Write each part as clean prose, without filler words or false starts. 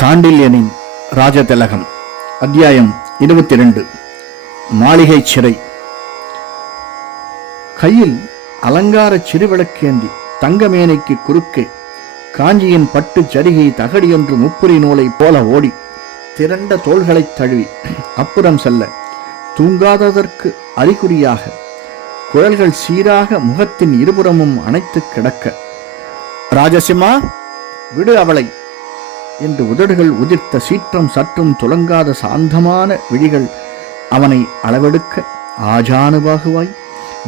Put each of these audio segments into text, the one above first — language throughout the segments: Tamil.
சாண்டில்யனின் ராஜதிலகம். அத்தியாயம் 22. மாளிகை சிறை. கையில் அலங்கார சிறுவிளக்கேந்தி தங்கமேனைக்கு குறுக்கே காஞ்சியின் பட்டு ஜரிகை தகடியொன்று முப்புரி நூலை போல ஓடி திரண்ட தோள்களைத் தழுவி அப்புறம் செல்ல தூங்காததற்கு அறிகுறியாக குழல்கள் சீராக முகத்தின் இருபுறமும் அணைத்து கிடக்க, ராஜசிம்மா, விடு அவளை என்று உதடுகள் உதிர்த்த சீற்றம் சற்றும் துலங்காத சாந்தமான விழிகள் அவனை அளவெடுக்க, ஆஜானுபாகுவாய்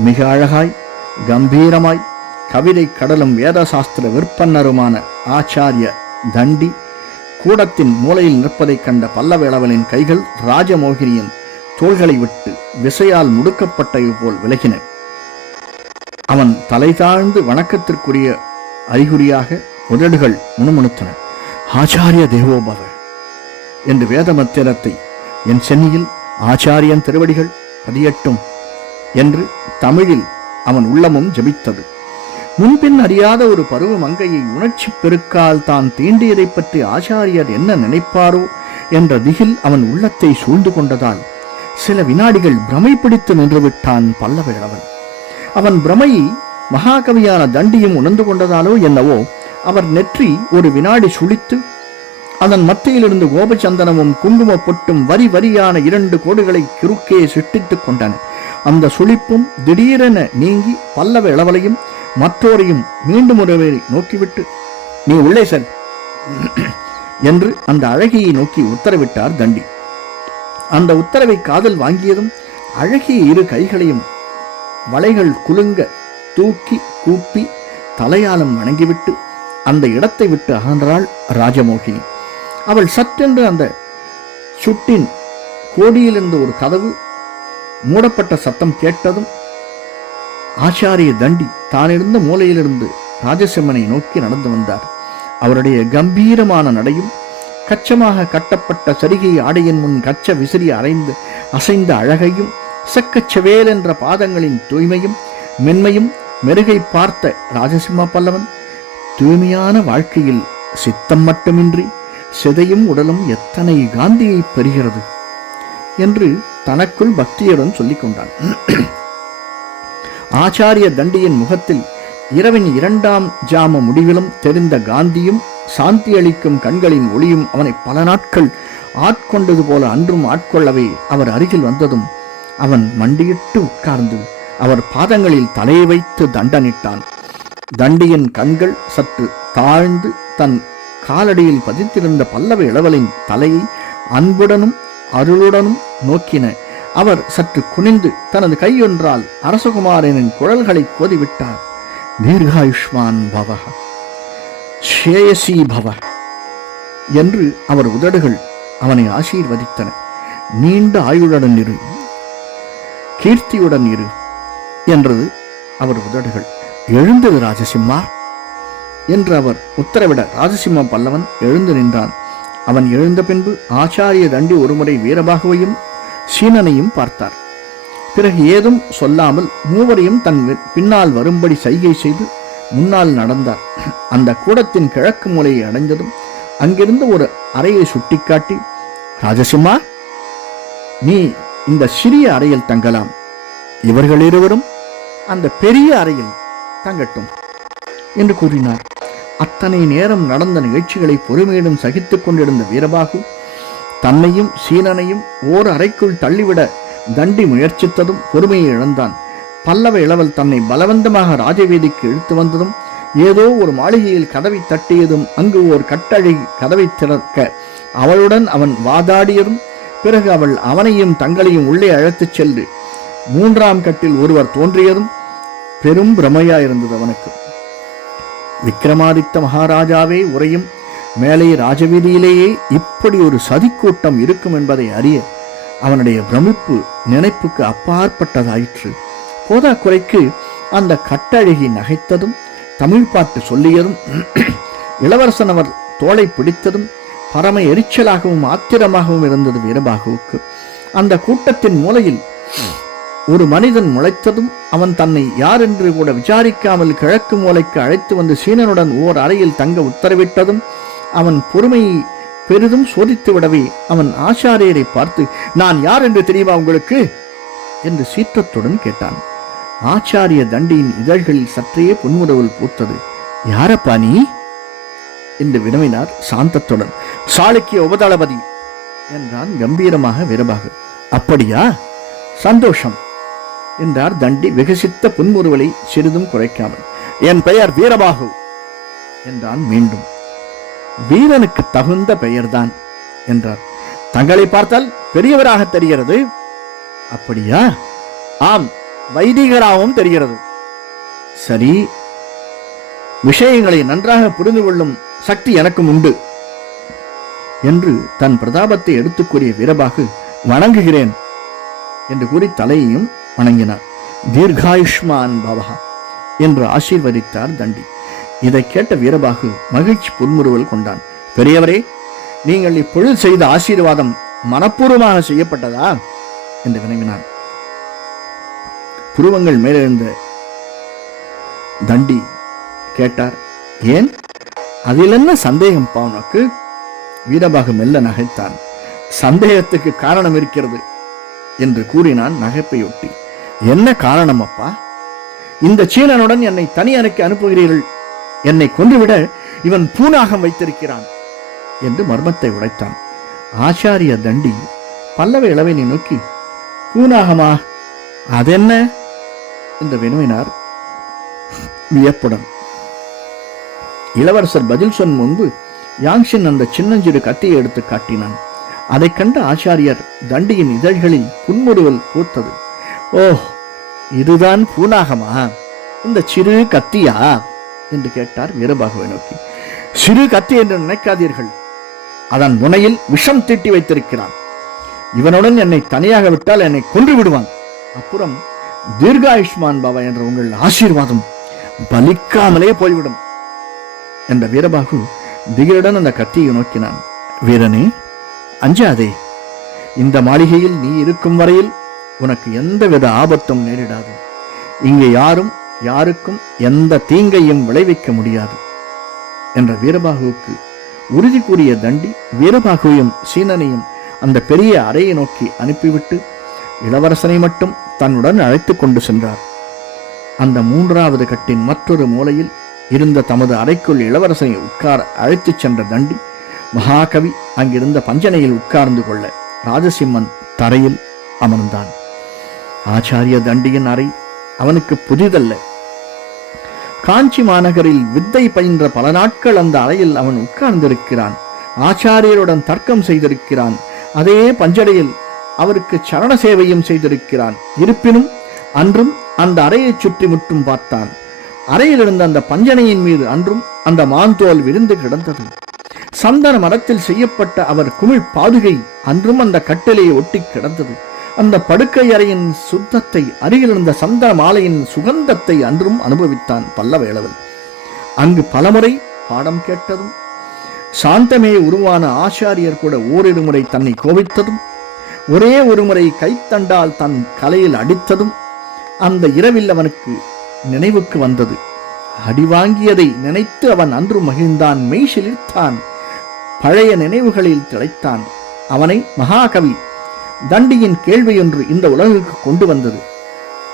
மிக அழகாய் கம்பீரமாய் கவிதை கடலும் வேதசாஸ்திர விற்பன்னருமான ஆச்சாரிய தண்டி கூடத்தின் மூலையில் நிற்பதைக் கண்ட பல்லவேளவனின் கைகள் ராஜமோகினியின் தோள்களை விட்டு விசையால் முடுக்கப்பட்டவை போல் விலகின. அவன் தலை தாழ்ந்து வணக்கத்திற்குரிய அறிகுறியாக உதடுகள் முணுமுணுத்தன. ஆச்சாரிய தேவோபவ என்று வேதமத்திரத்தை என் சென்னியில் ஆச்சாரியன் திருவடிகள் பதியட்டும் என்று தமிழில் அவன் உள்ளமும் ஜபித்தது. முன்பின் அறியாத ஒரு பருவ மங்கையை உணர்ச்சி பெருக்கால் தான் தீண்டியதை பற்றி ஆச்சாரியர் என்ன நினைப்பாரோ என்ற திகில் அவன் உள்ளத்தை சூழ்ந்து கொண்டதால் சில வினாடிகள் பிரமை பிடித்து நின்றுவிட்டான் பல்லவேளவன். அவன் பிரமையை மகாகவியான தண்டியும் உணர்ந்து கொண்டதாலோ என்னவோ அவர் நெற்றி ஒரு வினாடி சுழித்து அதன் மத்தியிலிருந்து கோபச்சந்தனமும் குங்கும பொட்டும் வரி வரியான 2 கோடுகளை குறுக்கே சிட்டித்துக் கொண்டன. அந்த சுழிப்பும் திடீரென நீங்கி பல்லவ இளவலையும் மற்றோரையும் மீண்டும் ஒருவரை நோக்கிவிட்டு, நீ உள்ளே செல் என்று அந்த அழகியை நோக்கி உத்தரவிட்டார் தண்டி. அந்த உத்தரவை காதில் வாங்கியதும் அழகிய 2 கைகளையும் வளைகள் குலுங்க தூக்கி கூப்பி தலையாலம் வணங்கிவிட்டு அந்த இடத்தை விட்டு அகன்றாள் ராஜமோகினி. அவள் சற்றென்று அந்த சுட்டின் கோடியிலிருந்து ஒரு கதவு மூடப்பட்ட சத்தம் கேட்டதும் ஆச்சாரிய தண்டி தானிருந்த மூலையிலிருந்து ராஜசிம்மனை நோக்கி நடந்து வந்தார். அவருடைய கம்பீரமான நடையும் கச்சமாக கட்டப்பட்ட சரிகை ஆடையின் முன் கச்ச விசிறி அரைந்து அசைந்த அழகையும் செக்கச்சவேல் என்ற பாதங்களின் தூய்மையும் மென்மையும் மெருகை பார்த்த ராஜசிம்ம பல்லவன், தூய்மையான வாழ்க்கையில் சித்தம் மட்டுமின்றி சிதையும் உடலும் எத்தனை காந்தியை பெறுகிறது என்று தனக்குள் பக்தியுடன் சொல்லிக் கொண்டான். ஆச்சாரிய தண்டியின் முகத்தில் இரவின் 2ஆம் ஜாம முடிவிலும் தெரிந்த காந்தியும் சாந்தி அளிக்கும் கண்களின் ஒளியும் அவனை பல நாட்கள் ஆட்கொண்டது போல அன்றும் ஆட்கொள்ளவே அவர் அருகில் வந்ததும் அவன் மண்டியிட்டு உட்கார்ந்து அவர் பாதங்களில் தலையை வைத்து தண்டனிட்டான். தண்டியின் கண்கள் சற்று தாழ்ந்து தன் காலடியில் பதித்திருந்த பல்லவ இளவலின் தலையை அன்புடனும் அருளுடனும் நோக்கின. அவர் சற்று குனிந்து தனது கையொன்றால் அரசகுமாரனின் குழல்களை கோதிவிட்டார். தீர்காயுஷ்மான் பவ, ஸ்ரேயசி பவ என்று அவர் உதடுகள் அவனை ஆசீர்வதித்தன. நீண்ட ஆயுளுடன் இரு, கீர்த்தியுடன் இரு என்றது அவர் உதடுகள். எழுந்தது ராஜசிம்மா என்று அவர் உத்தரவிட ராஜசிம்ம பல்லவன் எழுந்து நின்றான். அவன் எழுந்த பின்பு ஆச்சாரிய தண்டி ஒருமுறை வீரபாகுவையும் சீனனையும் பார்த்தார். பிறகு ஏதும் சொல்லாமல் மூவரையும் தன் பின்னால் வரும்படி சைகை செய்து முன்னால் நடந்தார். அந்த கூடத்தின் கிழக்கு மூலையை அடைந்ததும் அங்கிருந்து ஒரு அறையை சுட்டிக்காட்டி, ராஜசிம்மா, நீ இந்த சிறிய அறையில் தங்கலாம். இவர்கள் இருவரும் அந்த பெரிய அறையில் தங்கட்டும் என்று கூறினார். அத்தனை நேரம் நடந்த நிகழ்ச்சிகளை பொறுமையுடன் சகித்துக் கொண்டிருந்த வீரபாகு தன்னையும் சீனனையும் ஓர் அறைக்குள் தள்ளிவிட தண்டி முயற்சித்ததும் பொறுமையை இழந்தான். பல்லவ இளவல் தன்னை பலவந்தமாக ராஜவீதிக்கு இழுத்து வந்ததும், ஏதோ ஒரு மாளிகையில் கதவை தட்டியதும், அங்கு ஓர் கட்டழகி கதவை திறக்க அவளுடன் அவன் வாதாடியதும், பிறகு அவள் அவனையும் தங்களையும் உள்ளே அழைத்துச் சென்று 3ஆம் கட்டில் ஒருவர் தோன்றியதும் பெரும் பிரமையாயிருந்தது அவனுக்கு. விக்ரமாதித்த மகாராஜாவே உரையும் மேலே ராஜவீதியிலேயே இப்படி ஒரு சதிக்கூட்டம் இருக்கும் என்பதை அறிய அவனுடைய பிரமிப்பு நினைப்புக்கு அப்பாற்பட்டதாயிற்று. போதாக்குறைக்கு அந்த கட்டழகி நகைத்ததும் தமிழ் பாட்டு சொல்லியதும் இளவரசன் அவர் தோளை பிடித்ததும் பரம எரிச்சலாகவும் ஆத்திரமாகவும் இருந்தது வீரபாகுவுக்கு. அந்த கூட்டத்தின் மூலையில் ஒரு மனிதன் முளைத்ததும் அவன் தன்னை யார் என்று கூட விசாரிக்காமல் கிழக்கு மூலைக்கு அழைத்து வந்து சீனனுடன் ஓர் அறையில் தங்க உத்தரவிட்டதும் அவன் பொறுமையை பெரிதும் சோதித்து விடவே அவன் ஆச்சாரியரை பார்த்து, நான் யார் என்று தெரியுமா உங்களுக்கு என்று சீற்றத்துடன் கேட்டான். ஆச்சாரிய தண்டியின் இதழ்களில் சற்றே புன்முறுவல் பூத்தது. யாரப்பா நீ என்று வினவினார் சாந்தத்துடன். சாளுக்கிய உபதளபதி என்றான் கம்பீரமாக வீரபாகு. அப்படியா, சந்தோஷம் என்றார் தண்டி விகசித்த புன்முறுவலை சிறிதும் குறைக்காமல். என் பெயர் வீரபாகு என்றான் மீண்டும். வீரனுக்கு தகுந்த பெயர்தான் என்றார். தங்களை பார்த்தால் பெரியவராக தெரிகிறது. அப்படியா? ஆம், வைதிகராகவும் தெரிகிறது. சரி, விஷயங்களை நன்றாக புரிந்து கொள்ளும் சக்தி எனக்கும் உண்டு என்று தன் பிரதாபத்தை எடுத்துக் கூறிய வீரபாகு, வணங்குகிறேன் என்று கூறி தலையையும் வணங்கினார். தீர்காயுஷ்மான் பவஹ என்று ஆசீர்வதித்தார் தண்டி. இதை கேட்ட வீரபாகு மகிழ்ச்சி புன்முறுவல் கொண்டான். பெரியவரே, நீங்கள் இப்பொழுது செய்த ஆசீர்வாதம் மனப்பூர்வமாக செய்யப்பட்டதா என்று வினவினான். புருவங்கள் மேலிருந்த தண்டி கேட்டார். ஏன், அதில் என்ன சந்தேகம் உனக்கு? வீரபாகு மெல்ல நகைத்தான். சந்தேகத்துக்கு காரணம் இருக்கிறது என்று கூறினான் நகைப்பையொட்டி. என்ன காரணம் அப்பா? இந்த சீனனுடன் என்னை தனி அறைக்கு அனுப்புகிறீர்கள். என்னை கொன்றுவிட இவன் பூனாகம் வைத்திருக்கிறான் என்று மர்மத்தை உடைத்தான். ஆச்சாரிய தண்டி பல்லவ இளவனை நோக்கி, பூனாகமா, அதென்ன என்று வினவினார் வியப்புடன். இளவரசர் பதில் சொன்ன முன்பு யாங்ஷின் அந்த சின்னஞ்சிறு கத்தியை எடுத்து காட்டினான். அதை கண்ட ஆச்சாரியர் தண்டியின் இதழ்களில் புன்முறுவல் பூத்தது. ஓ, இதுதான் பூனாகமா? இந்த சிறு கத்தியா என்று கேட்டார் வீரபாகுவை நோக்கி. சிறு கத்தி என்று நினைக்காதீர்கள். அதன் முனையில் விஷம் தீட்டி வைத்திருக்கிறான். இவனுடன் என்னை தனியாக விட்டால் என்னை கொன்று விடுவான். அப்புறம் தீர்காயுஷ்மான் பவ என்ற உங்கள் ஆசீர்வாதம் பலிக்காமலே போய்விடும் என்ற வீரபாகு திகிலுடன் அந்த கத்தியை நோக்கினான். வீரனே, அஞ்சாதே. இந்த மாளிகையில் நீ இருக்கும் வரையில் உனக்கு எந்தவித ஆபத்தும் நேரிடாது. இங்கே யாரும் யாருக்கும் எந்த தீங்கையும் விளைவிக்க முடியாது என்ற வீரபாகுவுக்கு உறுதி கூறிய தண்டி வீரபாகுவையும் சீனனையும் அந்த பெரிய அறையை நோக்கி அனுப்பிவிட்டு இளவரசனை மட்டும் தன்னுடன் அழைத்து கொண்டு சென்றார். அந்த மூன்றாவது கட்டின் மற்றொரு மூலையில் இருந்த தமது அறைக்குள் இளவரசனை உட்கார அழைத்துச் சென்ற தண்டி மகாகவி அங்கிருந்த பஞ்சனையில் உட்கார்ந்து கொள்ள ராஜசிம்மன் தரையில் அமர்ந்தான். ஆச்சாரிய தண்டியின் அறை அவனுக்கு புதிதல்ல. காஞ்சி மாநகரில் வித்தை பயின்ற பல நாட்கள் அந்த அறையில் அவன் உட்கார்ந்திருக்கிறான். ஆச்சாரியருடன் தர்க்கம் செய்திருக்கிறான். அதே பஞ்சனையில் அவருக்கு சரண சேவையும் செய்திருக்கிறான். இருப்பினும் அன்றும் அந்த அறையை சுற்றி முற்றும் பார்த்தான். அறையில் இருந்த அந்த பஞ்சனையின் மீது அன்றும் அந்த மாந்தோல் விரிந்து கிடந்தது. சந்தன மரத்தில் செய்யப்பட்ட அவர் குமிழ் பாதுகை அன்றும் அந்த கட்டிலையை ஒட்டி கிடந்தது. அந்த படுக்கை அறையின் சுத்தத்தை, அருகிலிருந்த சந்தன மாலையின் சுகந்தத்தை அன்றும் அனுபவித்தான் பல்லவேளவன். அங்கு பலமுறை பாடம் கேட்டதும், சாந்தமே உருவான ஆச்சாரியர் கூட ஓரிரு முறை தன்னை கோபித்ததும், ஒரே ஒரு முறை கைத்தண்டால் தன் கலையில் அடித்ததும் அந்த இரவில் அவனுக்கு நினைவுக்கு வந்தது. அடிவாங்கியதை நினைத்து அவன் அன்று மகிழ்ந்தான், மெய் சிலிர்த்தான், பழைய நினைவுகளில் திளைத்தான். அவனை மகாகவி தண்டியின் கேள்வியொன்று இந்த உலகுக்கு கொண்டு வந்தது.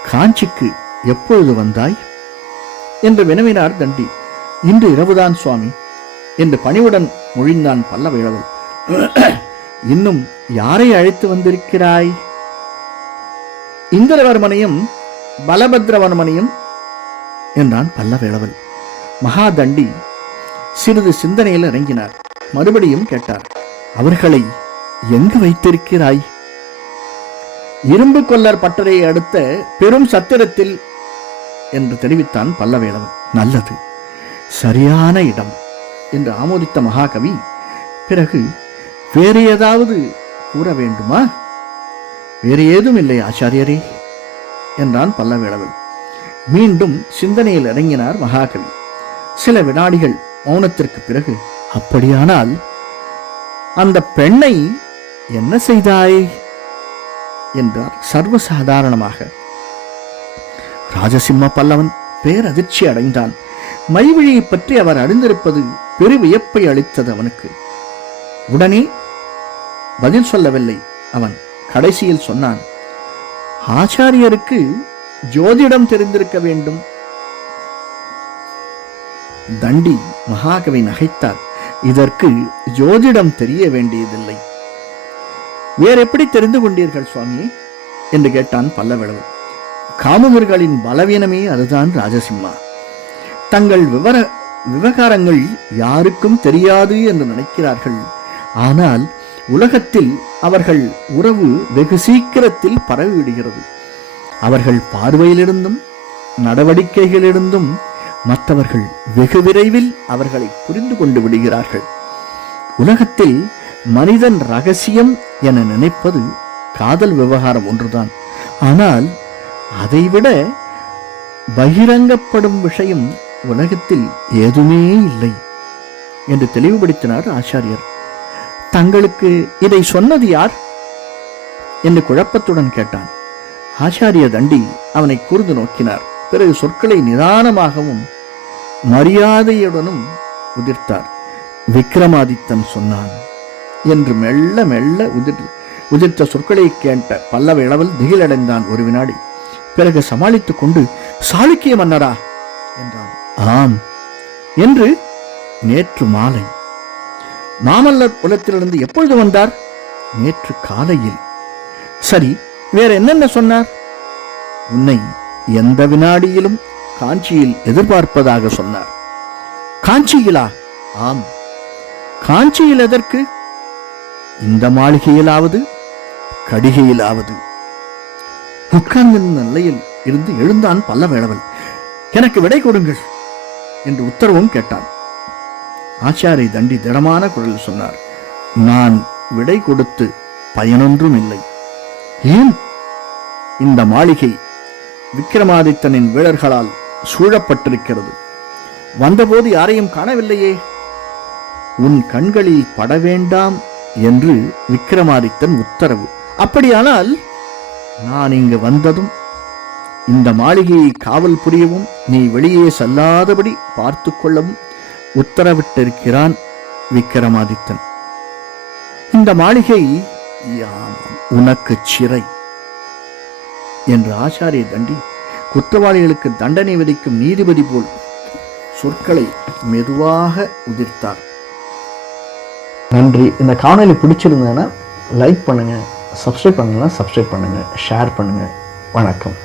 காஞ்சிக்கு எப்பொழுது வந்தாய் என்று வினவினார் தண்டி. இன்று இரவுதான் சுவாமி என்று பணிவுடன் மொழிந்தான் பல்லவேளவன். இன்னும் யாரை அழைத்து வந்திருக்கிறாய்? இந்திரவர்மனையும் பலபத்ரவர்மனையும் என்றான் பல்லவேளவன். மகாதண்டி சிறிது சிந்தனையில் இறங்கினார். மறுபடியும் கேட்டார், அவர்களை எங்கு வைத்திருக்கிறாய்? இரும்பு கொல்லர் பட்டறையை அடுத்த பெரும் சத்திரத்தில் என்று தெரிவித்தான் பல்லவேளவன். நல்லது, சரியான இடம் என்று ஆமோதித்த மகாகவி, பிறகு வேறு ஏதாவது கூற வேண்டுமா? வேறு ஏதும் இல்லை ஆச்சாரியரே என்றான் பல்லவேளவன். மீண்டும் சிந்தனையில் இறங்கினார் மகாகவி. சில வினாடிகள் மௌனத்திற்கு பிறகு, அப்படியானால் அந்த பெண்ணை என்ன செய்தாய் என்றார் சர்வசாதாரணமாக. ராஜசிம்ம பல்லவன் பேரதிர்ச்சி அடைந்தான். மைவிழியை பற்றி அவர் அறிந்திருப்பது பெரு வியப்பை அளித்தது அவனுக்கு. உடனே பதில் சொல்லவில்லை அவன். கடைசியில் சொன்னான், ஆச்சாரியருக்கு ஜோதிடம் தெரிந்திருக்க வேண்டும். தண்டி மகாகவி நகைத்தார். இதற்கு ஜோதிடம் தெரிய வேண்டியதில்லை. வேற எப்படி தெரிந்து கொண்டீர்கள் சுவாமி என்று கேட்டான் பல்லவிழவன். காமுகர்களின் பலவீனமே அதுதான் ராஜசிம்மா. தங்கள் விவகாரங்கள் யாருக்கும் தெரியாது என்று நினைக்கிறார்கள். ஆனால் உலகத்தில் அவர்கள் உறவு வெகு சீக்கிரத்தில் பரவிவிடுகிறது. அவர்கள் பார்வையிலிருந்தும் நடவடிக்கைகளிலிருந்தும் மற்றவர்கள் வெகு விரைவில் அவர்களை புரிந்து கொண்டு விடுகிறார்கள். உலகத்தில் மனிதன் ரகசியம் என நினைப்பது காதல் விவகாரம் ஒன்றுதான். ஆனால் அதைவிட பகிரங்கப்படும் விஷயம் உலகத்தில் ஏதுமே இல்லை என்று தெளிவுபடுத்தினார் ஆச்சாரியர். தங்களுக்கு இதை சொன்னது யார் என்று குழப்பத்துடன் கேட்டான். ஆச்சாரிய தண்டி அவனை கூர்ந்து நோக்கினார். பிறகு சொற்களை நிதானமாகவும் மரியாதையுடனும் உதிர்த்தார். விக்ரமாதித்தன் சொன்னான் என்று மெல்ல மெல்ல உதிர்த்த சொற்களை கேட்ட பல்லவ இளவல் திகிலடைந்தான் ஒரு வினாடி. பிறகு சமாளித்துக் கொண்டு, சாளுக்கிய மன்னரா என்றான். ஆம் என்று. நேற்று மாலை. மாமல்லர் குலத்திலிருந்து எப்பொழுது வந்தார்? நேற்று காலையில். சரி, வேற என்னென்ன சொன்னார்? உன்னை எந்த வினாடியிலும் காஞ்சியில் எதிர்பார்ப்பதாக சொன்னார். காஞ்சியிலா? ஆம். காஞ்சியில் எதற்கு? இந்த மாளிகையிலாவது கடிகையிலாவது. உட்கார்ந்திருந்த நிலையில் இருந்து எழுந்தான் பல்லவேளவன். எனக்கு விடை கொடுங்கள் என்று உத்தரவும் கேட்டான். ஆச்சாரிய தண்டி திடமான குரலில் சொன்னார், நான் விடை கொடுத்து பயனொன்றும் இல்லை. ஏன்? இந்த மாளிகை விக்ரமாதித்தனின் வீரர்களால் சூழப்பட்டிருக்கிறது. வந்தபோது யாரையும் காணவில்லையே. உன் கண்களில் பட வேண்டாம் என்று விக்ரமாதித்தன் உத்தரவு. அப்படியானால் நான் இங்கு வந்ததும் இந்த மாளிகையை காவல் புரியவும் நீ வெளியே செல்லாதபடி பார்த்து கொள்ளவும் உத்தரவிட்டிருக்கிறான் விக்ரமாதித்தன். இந்த மாளிகை உனக்கு சிறை என்று ஆச்சாரிய தண்டி குற்றவாளிகளுக்கு தண்டனை விதிக்கும் நீதிபதி போல் சொற்களை மெதுவாக உதிர்த்தார். நன்றி. இந்த காணொலி பிடிச்சிருந்ததுன்னா லைக் பண்ணுங்க, சப்ஸ்கிரைப் பண்ணுங்க, ஷேர் பண்ணுங்க. வணக்கம்.